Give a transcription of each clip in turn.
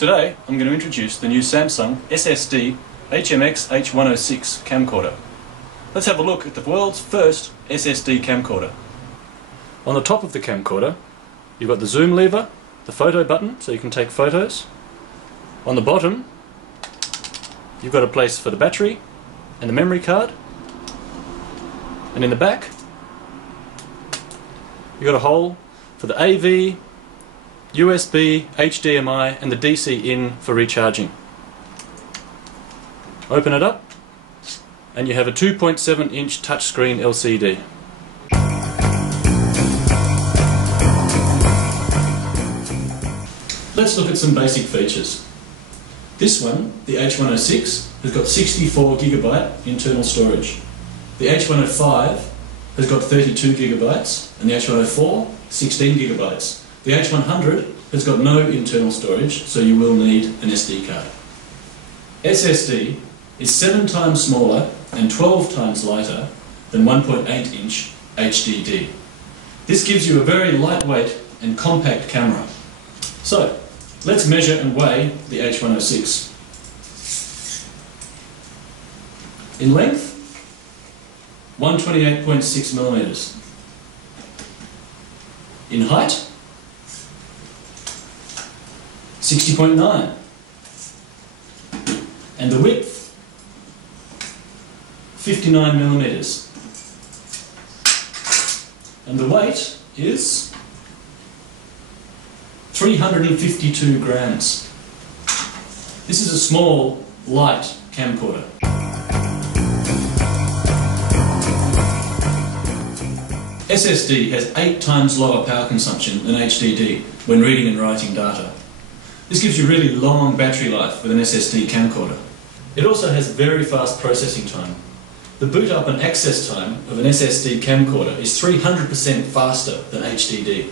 Today I'm going to introduce the new Samsung SSD H106 Camcorder. Let's have a look at the world's first SSD camcorder. On the top of the camcorder you've got the zoom lever, the photo button so you can take photos. On the bottom you've got a place for the battery and the memory card, and in the back you've got a hole for the AV, USB, HDMI and the DC in for recharging. Open it up and you have a 2.7 inch touchscreen LCD. Let's look at some basic features. This one, the H106, has got 64GB internal storage. The H105 has got 32GB and the H104 16GB. The H100 has got no internal storage, so you will need an SD card. SSD is 7 times smaller and 12 times lighter than 1.8 inch HDD. This gives you a very lightweight and compact camera. So, let's measure and weigh the H106. In length, 128.6mm. In height, 60.9, and the width 59mm, and the weight is 352 grams. This is a small, light camcorder. SSD has 8 times lower power consumption than HDD when reading and writing data. This gives you really long battery life with an SSD camcorder. It also has very fast processing time. The boot up and access time of an SSD camcorder is 300% faster than HDD.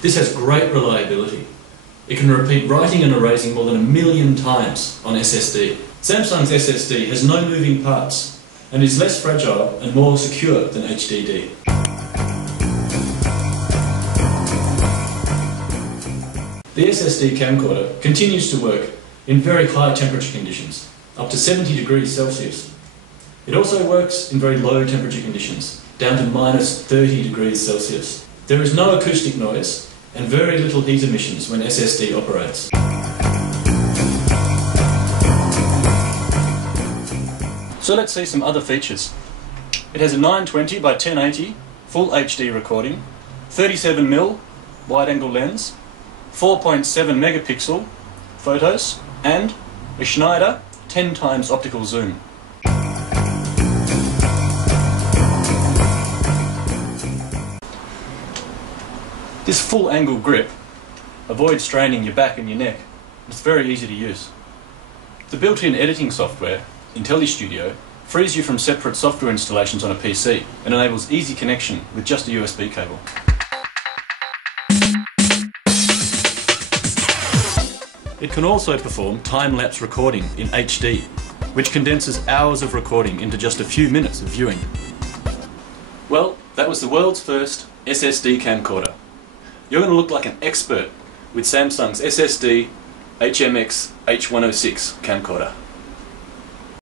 This has great reliability. It can repeat writing and erasing more than 1 million times on SSD. Samsung's SSD has no moving parts and is less fragile and more secure than HDD. The SSD camcorder continues to work in very high temperature conditions, up to 70 degrees Celsius. It also works in very low temperature conditions, down to minus 30 degrees Celsius. There is no acoustic noise and very little heat emissions when SSD operates. So let's see some other features. It has a 920 by 1080 full HD recording, 37mm wide-angle lens, 4.7 megapixel photos, and a Schneider 10 times optical zoom. This full angle grip avoids straining your back and your neck. It's very easy to use. The built-in editing software, IntelliStudio, frees you from separate software installations on a PC and enables easy connection with just a USB cable. It can also perform time-lapse recording in HD, which condenses hours of recording into just a few minutes of viewing. Well, that was the world's first SSD camcorder. You're going to look like an expert with Samsung's SSD H106 camcorder.